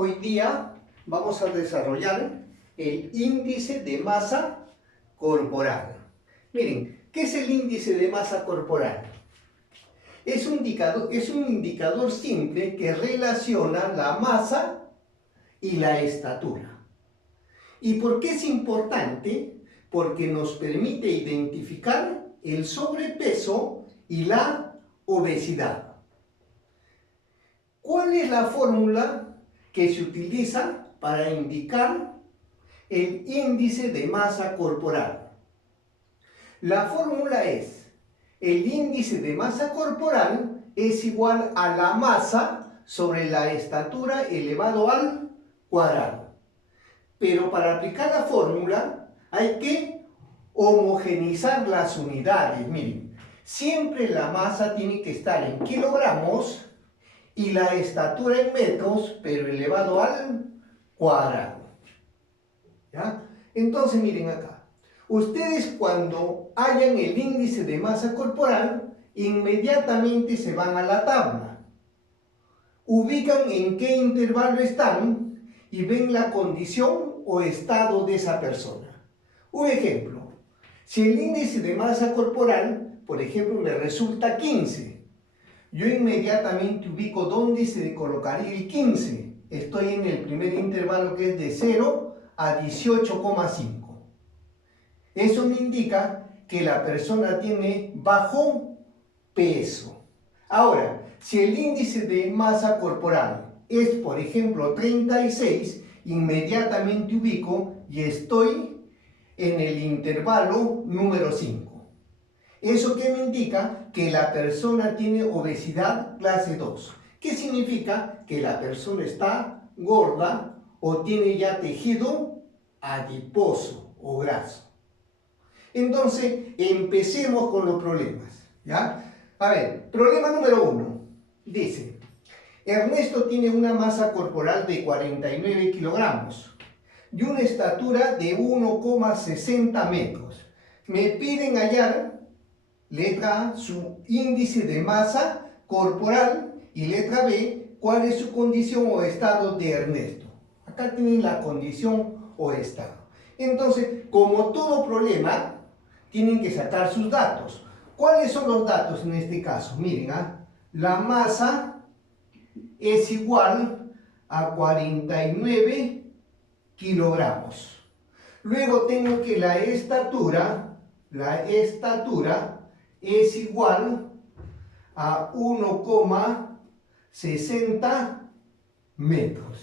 Hoy día vamos a desarrollar el índice de masa corporal. Miren, ¿qué es el índice de masa corporal? Es un indicador simple que relaciona la masa y la estatura. ¿Y por qué es importante? Porque nos permite identificar el sobrepeso y la obesidad. ¿Cuál es la fórmula que se utiliza para indicar el índice de masa corporal? La fórmula es: el índice de masa corporal es igual a la masa sobre la estatura elevado al cuadrado. Pero para aplicar la fórmula hay que homogeneizar las unidades. Miren, siempre la masa tiene que estar en kilogramos y la estatura en metros, pero elevado al cuadrado. ¿Ya? Entonces miren acá. Ustedes cuando hallan el índice de masa corporal, inmediatamente se van a la tabla. Ubican en qué intervalo están y ven la condición o estado de esa persona. Un ejemplo. Si el índice de masa corporal, por ejemplo, me resulta 15, yo inmediatamente ubico dónde se colocaría el 15. Estoy en el primer intervalo, que es de 0 a 18,5. Eso me indica que la persona tiene bajo peso. Ahora, si el índice de masa corporal es, por ejemplo, 36, inmediatamente ubico y estoy en el intervalo número 5. ¿Eso qué me indica? Que la persona tiene obesidad clase 2. ¿Qué significa? Que la persona está gorda o tiene ya tejido adiposo o graso. Entonces, empecemos con los problemas, ¿ya? A ver, problema número 1. Dice: Ernesto tiene una masa corporal de 49 kilogramos y una estatura de 1,60 metros. Me piden hallar, letra A, su índice de masa corporal, y letra B, cuál es su condición o estado de Ernesto. Acá tienen la condición o estado. Entonces, como todo problema, tienen que sacar sus datos. ¿Cuáles son los datos en este caso? Miren, la masa es igual a 49 kilogramos. Luego tengo que la estatura es igual a 1,60 metros.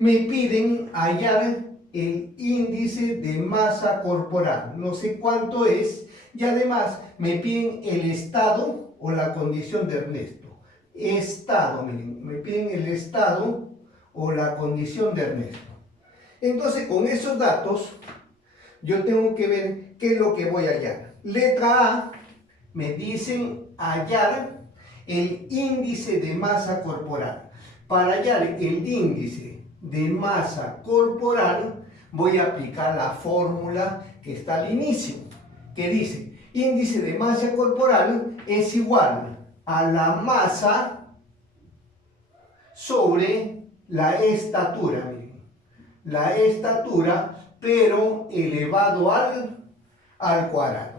Me piden hallar el índice de masa corporal. No sé cuánto es. Y además me piden el estado o la condición de Ernesto. Estado, miren, me piden el estado o la condición de Ernesto. Entonces, con esos datos, yo tengo que ver qué es lo que voy a hallar. Letra A, me dicen hallar el índice de masa corporal. Para hallar el índice de masa corporal, voy a aplicar la fórmula que está al inicio, que dice: índice de masa corporal es igual a la masa sobre la estatura. Miren, la estatura, pero elevado al cuadrado.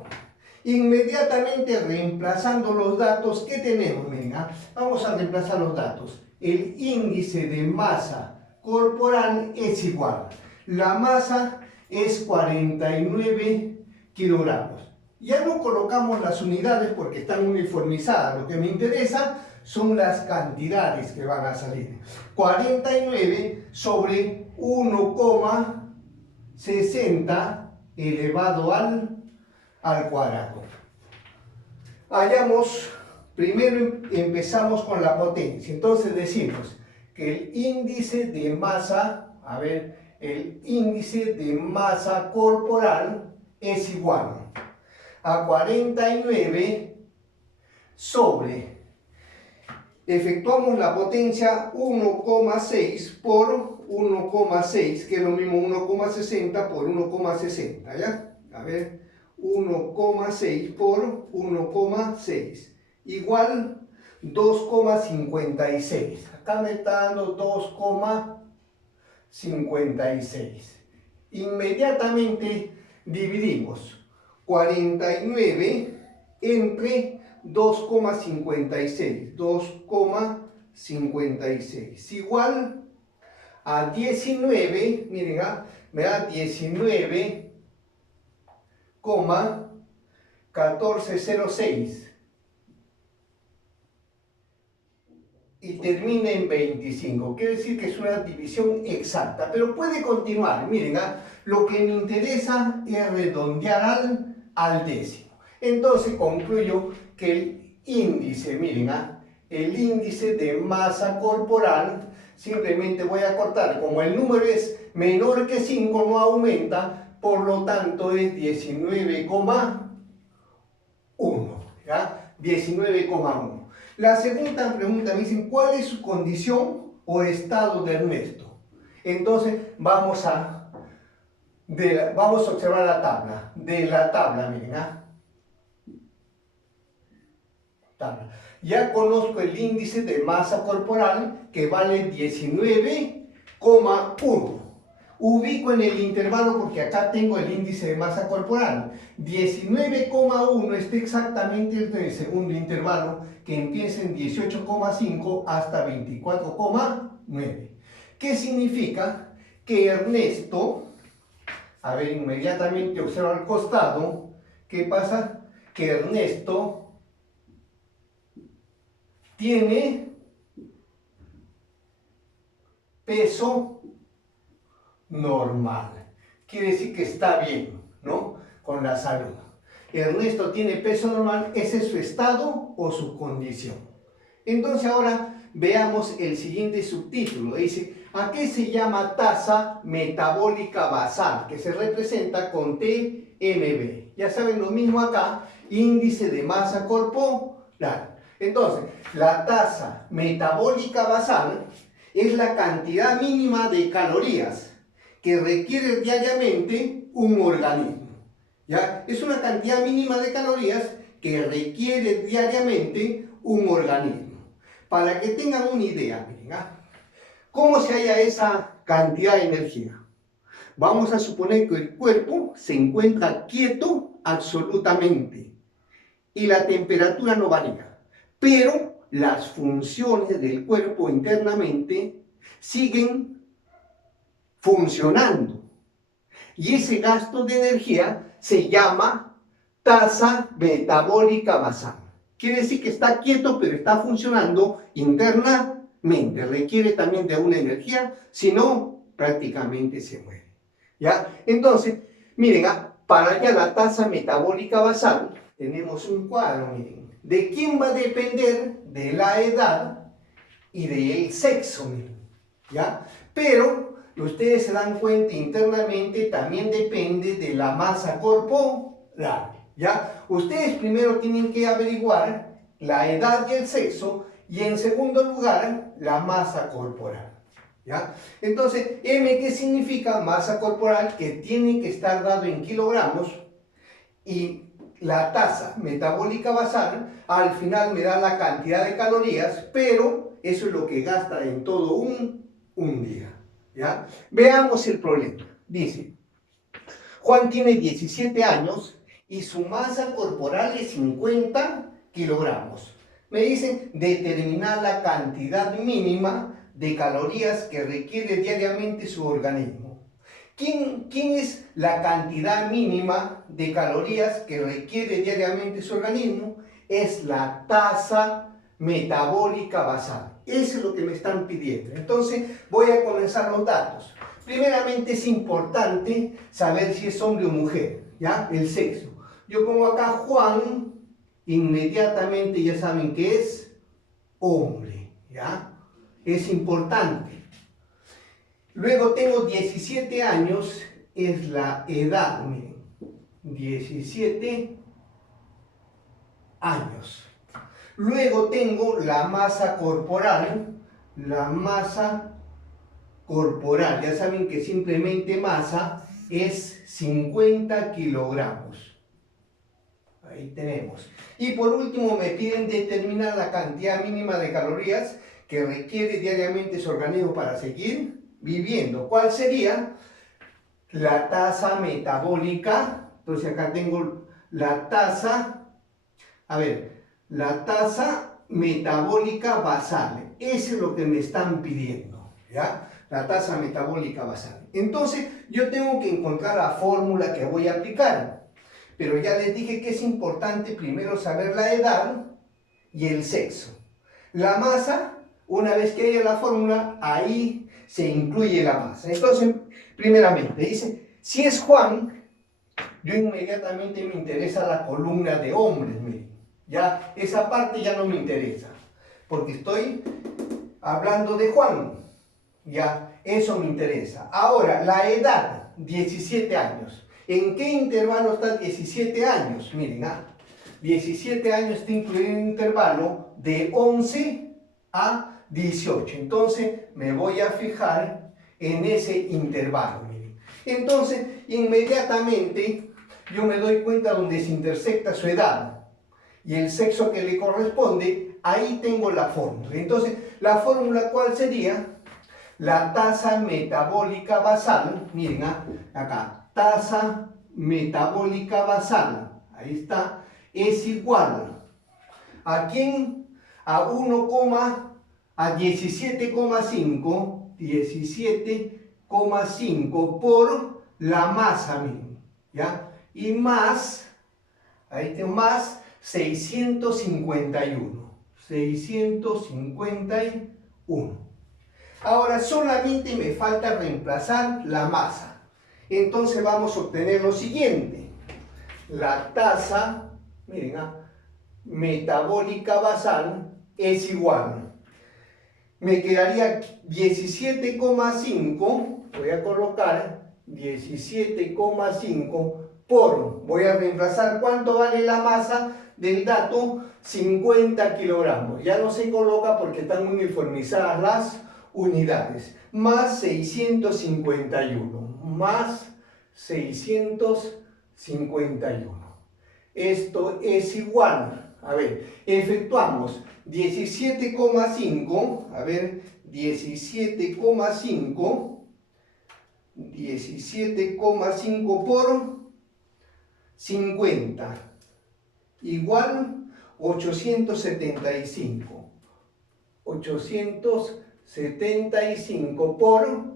Inmediatamente reemplazando los datos que tenemos, miren, vamos a reemplazar los datos. El índice de masa corporal es igual. La masa es 49 kilogramos. Ya no colocamos las unidades porque están uniformizadas. Lo que me interesa son las cantidades que van a salir. 49 sobre 1,60 elevado al cuadrado. Primero empezamos con la potencia. Entonces decimos que el índice de masa, el índice de masa corporal es igual a 49 sobre, efectuamos la potencia 1,6 por 1,6, que es lo mismo 1,60 por 1,60, ¿ya? 1,6 por 1,6, igual 2,56. Acá me está dando 2,56. Inmediatamente dividimos 49 entre 2,56. 2,56 igual a 19, miren, me da 19,1406 y termina en 25. Quiere decir que es una división exacta, pero puede continuar. Miren, lo que me interesa es redondear al décimo. Entonces concluyo que el índice, miren, el índice de masa corporal, simplemente voy a cortar, como el número es menor que 5, no aumenta, por lo tanto es 19,1, ¿ya? 19,1. La segunda pregunta me dicen, ¿cuál es su condición o estado de Ernesto? Entonces vamos a observar la tabla. De la tabla, miren, tabla. Ya conozco el índice de masa corporal que vale 19,1. Ubico en el intervalo porque acá tengo el índice de masa corporal. 19,1 está exactamente en el segundo intervalo que empieza en 18,5 hasta 24,9. ¿Qué significa? Que Ernesto, a ver, inmediatamente observa al costado, ¿qué pasa? Que Ernesto tiene peso normal. Quiere decir que está bien, ¿no? Con la salud. Ernesto tiene peso normal, ese es su estado o su condición. Entonces ahora veamos el siguiente subtítulo. Dice, ¿a qué se llama tasa metabólica basal? Que se representa con TMB. Ya saben lo mismo acá, índice de masa corporal. Entonces, la tasa metabólica basal es la cantidad mínima de calorías que requiere diariamente un organismo. ¿Ya? Es una cantidad mínima de calorías que requiere diariamente un organismo. Para que tengan una idea, miren, ¿cómo se halla esa cantidad de energía? Vamos a suponer que el cuerpo se encuentra quieto absolutamente y la temperatura no varía, pero las funciones del cuerpo internamente siguen funcionando. Y ese gasto de energía se llama tasa metabólica basal. Quiere decir que está quieto, pero está funcionando internamente. Requiere también de una energía, si no, prácticamente se muere. ¿Ya? Entonces, miren, para allá la tasa metabólica basal, tenemos un cuadro, miren. ¿De quién va a depender? De la edad y del sexo, miren. ¿Ya? Pero ustedes se dan cuenta internamente también depende de la masa corporal, ¿ya? Ustedes primero tienen que averiguar la edad y el sexo y en segundo lugar la masa corporal, ¿ya? Entonces, M, ¿qué significa? Masa corporal, que tiene que estar dado en kilogramos, y la tasa metabólica basal al final me da la cantidad de calorías, pero eso es lo que gasta en todo un día. ¿Ya? Veamos el problema. Dice, Juan tiene 17 años y su masa corporal es 50 kilogramos. Me dicen determinar la cantidad mínima de calorías que requiere diariamente su organismo. ¿Quién es la cantidad mínima de calorías que requiere diariamente su organismo? Es la tasa metabólica basal. Eso es lo que me están pidiendo. Entonces voy a comenzar los datos. Primeramente es importante saber si es hombre o mujer, ¿ya? El sexo. Yo pongo acá Juan, inmediatamente ya saben que es hombre, ¿ya? Es importante. Luego tengo 17 años, es la edad, miren. 17 años. Luego tengo la masa corporal, ya saben que simplemente masa es 50 kilogramos. Ahí tenemos. Y por último me piden determinar la cantidad mínima de calorías que requiere diariamente su organismo para seguir viviendo. ¿Cuál sería? La tasa metabólica. Entonces acá tengo la tasa, a ver, la tasa metabólica basal. Eso es lo que me están pidiendo, ¿ya? La tasa metabólica basal. Entonces yo tengo que encontrar la fórmula que voy a aplicar. Pero ya les dije que es importante primero saber la edad y el sexo. La masa, una vez que haya la fórmula, ahí se incluye la masa. Entonces, primeramente, dice, si es Juan, yo inmediatamente me interesa la columna de hombres, miren. Ya, esa parte ya no me interesa, porque estoy hablando de Juan. Ya, eso me interesa. Ahora, la edad, 17 años. ¿En qué intervalo está 17 años? Miren, 17 años está incluido en un intervalo de 11 a 18. Entonces, me voy a fijar en ese intervalo. Miren. Entonces, inmediatamente, yo me doy cuenta donde se intersecta su edad y el sexo que le corresponde. Ahí tengo la fórmula. Entonces, ¿la fórmula cuál sería? La tasa metabólica basal, miren acá, tasa metabólica basal, ahí está, es igual a quién, a 17,5 por la masa, miren, ¿ya? Y más, ahí tengo más 651. Ahora solamente me falta reemplazar la masa. Entonces vamos a obtener lo siguiente. La tasa, miren, metabólica basal es igual. Me quedaría 17,5, voy a colocar 17,5 por, voy a reemplazar cuánto vale la masa del dato, 50 kilogramos. Ya no se coloca porque están uniformizadas las unidades, más 651, más 651. Esto es igual, a ver, efectuamos 17,5, a ver, 17,5 por 50, igual 875. 875 por,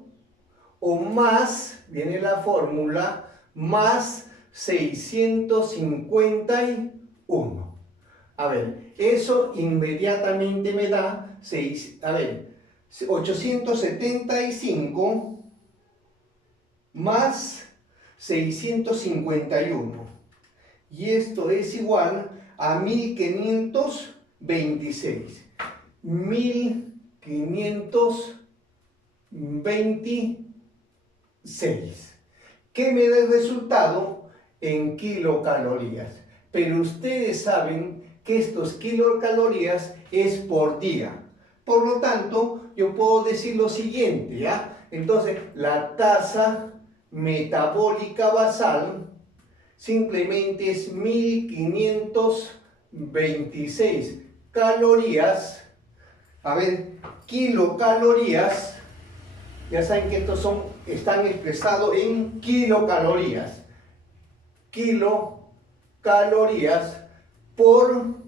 o más, viene la fórmula, más 651. A ver, eso inmediatamente me da 875 más 651. Y esto es igual a 1526. 1526. ¿Qué me da el resultado? En kilocalorías. Pero ustedes saben que estos kilocalorías es por día. Por lo tanto, yo puedo decir lo siguiente, ¿ya? Entonces, la tasa metabólica basal simplemente es 1526 calorías. A ver, kilocalorías, ya saben que estos están expresados en kilocalorías. Kilocalorías por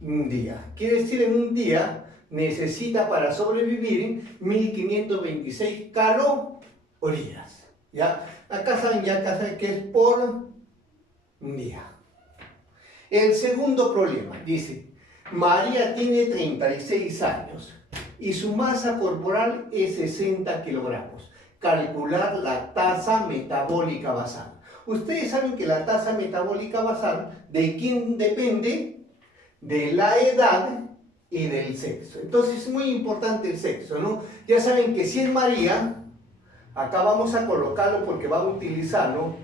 un día. Quiere decir, en un día necesita para sobrevivir 1526 calorías. ¿Ya? Acá saben que es por un día. El segundo problema dice: María tiene 36 años y su masa corporal es 60 kilogramos. Calcular la tasa metabólica basal. Ustedes saben que la tasa metabólica basal, ¿de quién depende? De la edad y del sexo. Entonces es muy importante el sexo, ¿no? Ya saben que si es María, acá vamos a colocarlo porque va a utilizarlo,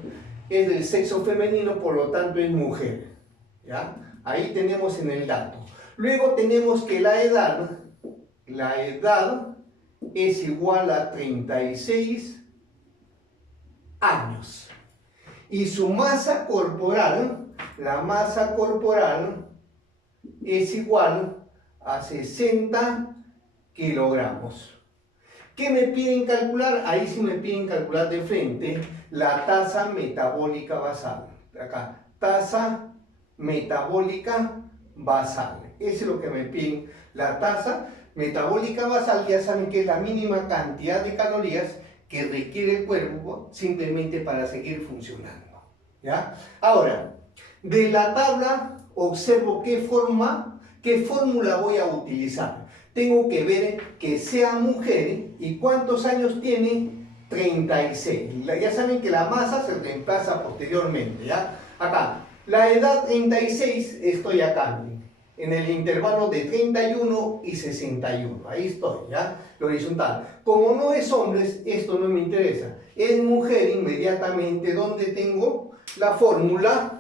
es del sexo femenino, por lo tanto es mujer, ¿ya? Ahí tenemos en el dato. Luego tenemos que la edad es igual a 36 años. y su masa corporal, la masa corporal es igual a 60 kilogramos. ¿Qué me piden calcular? Ahí sí me piden calcular de frente la tasa metabólica basal. Acá, tasa metabólica basal. Eso es lo que me piden. La tasa metabólica basal, ya saben que es la mínima cantidad de calorías que requiere el cuerpo simplemente para seguir funcionando. ¿Ya? Ahora, de la tabla observo qué fórmula voy a utilizar. Tengo que ver que sea mujer y cuántos años tiene. 36. Ya saben que la masa se reemplaza posteriormente. ¿Ya? Acá, la edad 36, estoy acá, en el intervalo de 31 y 61. Ahí estoy, ¿ya? La horizontal. Como no es hombres, esto no me interesa. Es mujer, inmediatamente, ¿dónde tengo la fórmula?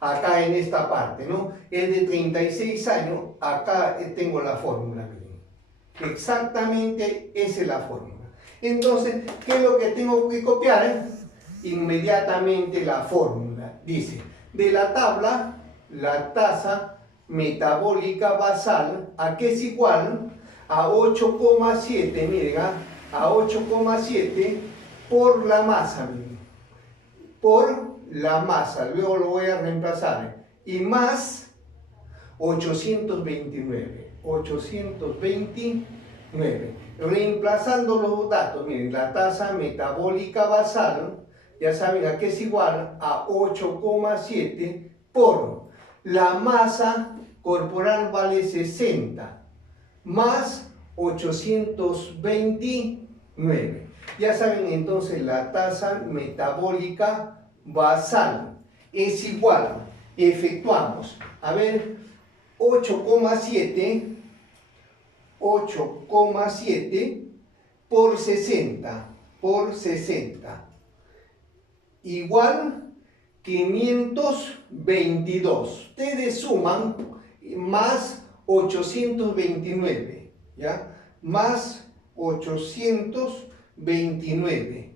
Acá en esta parte, ¿no? Es de 36 años, acá tengo la fórmula, miren. Exactamente esa es la fórmula. Entonces, ¿qué es lo que tengo que copiar? Inmediatamente la fórmula. Dice, de la tabla, la tasa metabólica basal, ¿a qué es igual? A 8,7, miren, a 8,7 por la masa, miren. Por la masa, luego lo voy a reemplazar, y más 829, reemplazando los datos, miren, la tasa metabólica basal, ya saben a qué es igual a 8,7 por la masa corporal vale 60, más 829. Ya saben entonces la tasa metabólica basal es igual, efectuamos, a ver, 8,7 por 60 igual 522. Ustedes suman más 829, ¿ya? Más 829,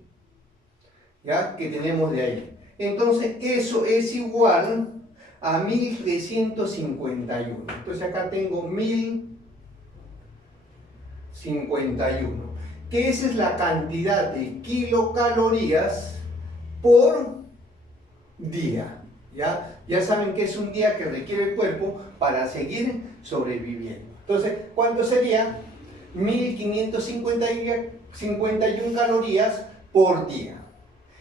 ¿ya? Que tenemos de ahí. Entonces, eso es igual a 1351. Entonces, acá tengo 1051. Que esa es la cantidad de kilocalorías por día. Ya saben que es un día que requiere el cuerpo para seguir sobreviviendo. Entonces, ¿cuánto sería? 1551 calorías por día.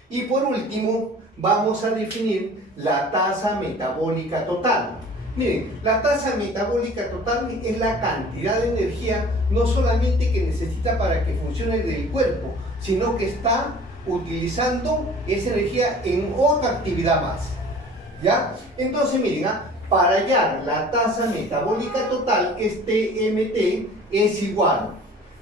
Y por último, vamos a definir la tasa metabólica total. Miren, la tasa metabólica total es la cantidad de energía no solamente que necesita para que funcione el cuerpo, sino que está utilizando esa energía en otra actividad más. ¿Ya? Entonces, miren, para hallar la tasa metabólica total, que es TMT, es igual.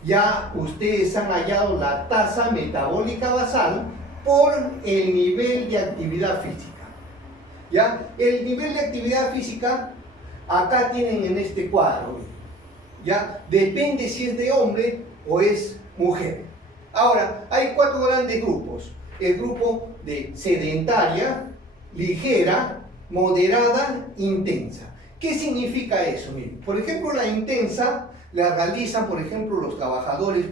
Ya ustedes han hallado la tasa metabólica basal por el nivel de actividad física. ¿Ya? El nivel de actividad física, acá tienen en este cuadro. ¿Ya? Depende si es de hombre o es mujer. Ahora, hay 4 grandes grupos. El grupo de sedentaria, ligera, moderada, intensa. ¿Qué significa eso? Miren, por ejemplo, la intensa la realizan, por ejemplo, los trabajadores,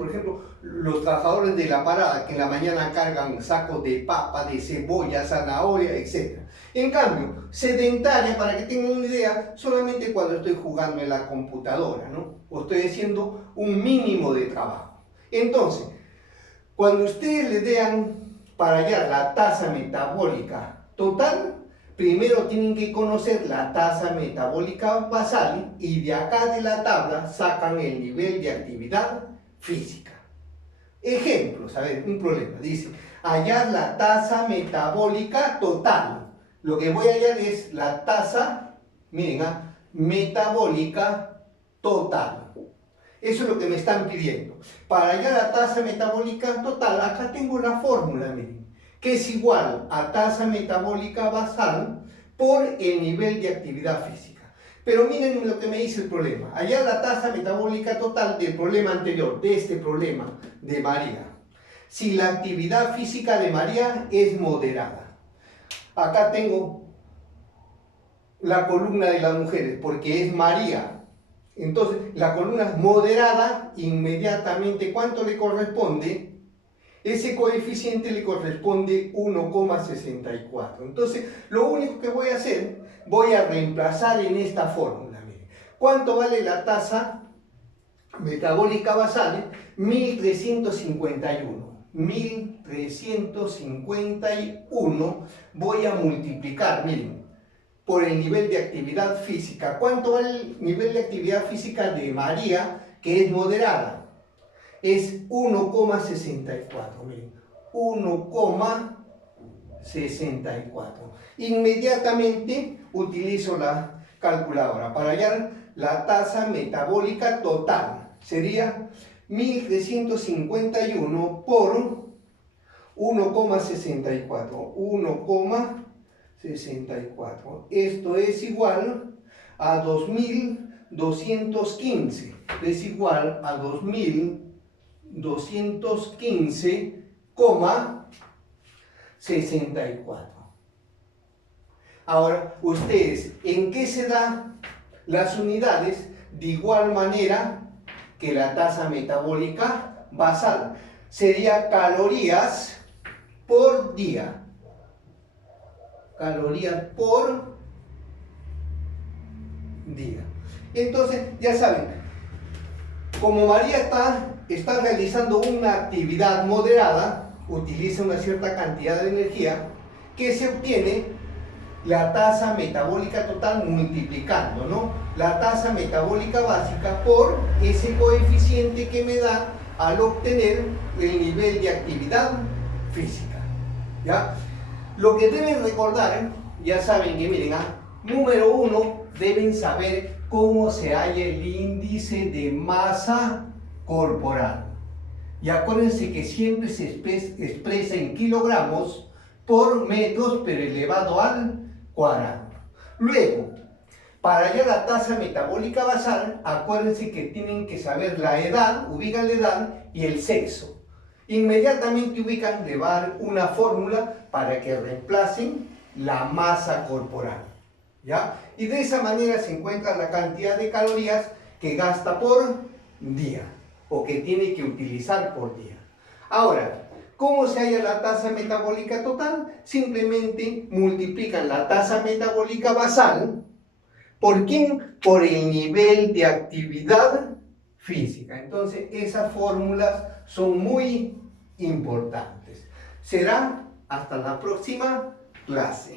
de la parada, que en la mañana cargan sacos de papa, de cebolla, zanahoria, etc. En cambio, sedentaria, para que tengan una idea, solamente cuando estoy jugando en la computadora, ¿no? O estoy haciendo un mínimo de trabajo. Entonces, cuando ustedes le den para hallar la tasa metabólica total, primero tienen que conocer la tasa metabólica basal y de acá de la tabla sacan el nivel de actividad física. Ejemplos, a ver, un problema. Dice, hallar la tasa metabólica total. Lo que voy a hallar es la tasa, miren, metabólica total. Eso es lo que me están pidiendo. Para hallar la tasa metabólica total, acá tengo la fórmula, miren, que es igual a tasa metabólica basal por el nivel de actividad física. Pero miren lo que me dice el problema. Hallar la tasa metabólica total del problema anterior, de este problema de María. Si la actividad física de María es moderada. Acá tengo la columna de las mujeres, porque es María. Entonces, la columna es moderada, inmediatamente, ¿cuánto le corresponde? Ese coeficiente le corresponde 1,64. Entonces, lo único que voy a hacer, voy a reemplazar en esta fórmula. Miren, ¿cuánto vale la tasa metabólica basal? 1351. 1351 voy a multiplicar, miren, por el nivel de actividad física. ¿Cuánto vale el nivel de actividad física de María, que es moderada? Es 1,64, miren, 1,64. Inmediatamente utilizo la calculadora para hallar la tasa metabólica total. Sería 1351 por 1,64. 1,64. Esto es igual a 2215. Es igual a 2215,64. Ahora, ustedes, ¿en qué se dan las unidades? De igual manera que la tasa metabólica basal. Sería calorías por día. Calorías por día. Entonces, ya saben, como María está realizando una actividad moderada, utiliza una cierta cantidad de energía, que se obtiene la tasa metabólica total multiplicando, ¿no?, la tasa metabólica básica por ese coeficiente que me da al obtener el nivel de actividad física. ¿Ya? Lo que deben recordar, ya saben que, miren, número 1, deben saber cómo se halla el índice de masa corporal. Y acuérdense que siempre se expresa en kilogramos por metros, pero elevado al cuadrado. Luego, para hallar la tasa metabólica basal, acuérdense que tienen que saber la edad, ubican la edad y el sexo. Inmediatamente ubican, le va a dar una fórmula para que reemplacen la masa corporal. ¿Ya? Y de esa manera se encuentra la cantidad de calorías que gasta por día o que tiene que utilizar por día. Ahora, ¿cómo se halla la tasa metabólica total? Simplemente multiplican la tasa metabólica basal. ¿Por quién? Por el nivel de actividad física. Entonces, esas fórmulas son muy importantes. Será hasta la próxima clase.